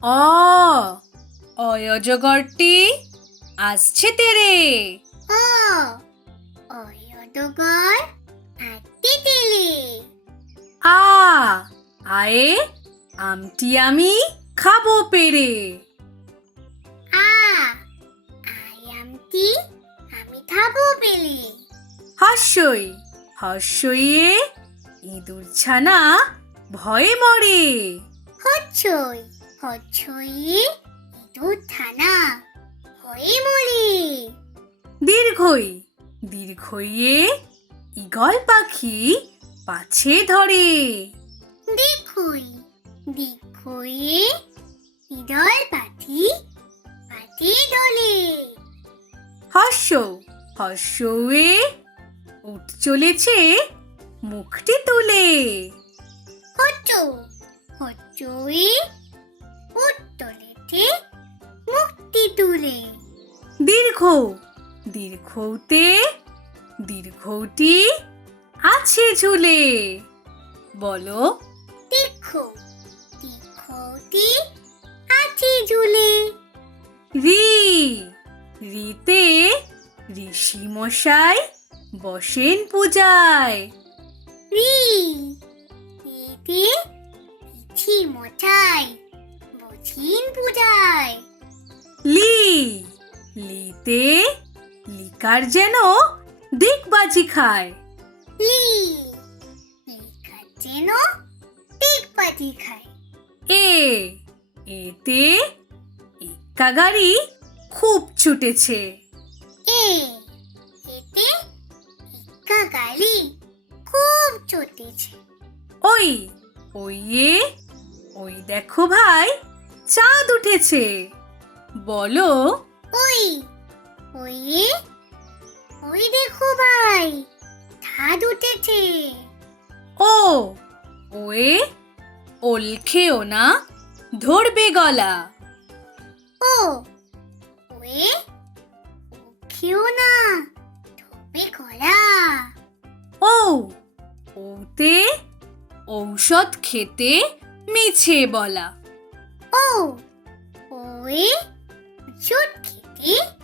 অ অয়জগরটি আসছে তেরে। ও অয়দগর হাতি তেলে আ আয়ে আমটি আমি খাব পেরে। আ আয়ামটি আমি খাব পেলে হাস্যই হাস্যইয়ে ইঁদুর ছানা ভয়ে মরে। হচ্ছই। হচ্ছই থানা। হয়ে মরে দীর্ঘই দীর্ঘইয়ে ইগল পাখি পাছে ধরে। দেখুই দেখুই ইদল পাখি পাতি দলে হাস্য হাস্যে উঠ চলেছে মুখটি তুলে। হচ্ছ হচ্ছই দীর্ঘ দীর্ঘতে দীর্ঘটি আছে ঝুলে। বলো। দেখো দেখোটি আছে ঝুলে। রি রিতে ঋষি মশাই বসেন পূজায়। রি এতে ইছি মোটাই বুঝিন পূজায়। লিতে লিকার যেন দিকবাজি খায়। লি লিখার যেন দিক পাতি খায়। এ এতে এক্কা গাড়ি খুব ছুটেছে। এ এতে একা গালি খুব চটেছে ওই ওই এ ওই দেখো ভাই চাঁদ উঠেছে। বলো ওই ওই ওই দেখো ভাই ধাদ উঠেছে। ও ওয়ে ওল খেও না ধরবে গলা। ও ওয়ে খেও না ধোবে গলা। ও ওতে ঔষধ খেতে মিছে বলা। ও ওয়ে ওষুধ খেতে বেঁচে বলা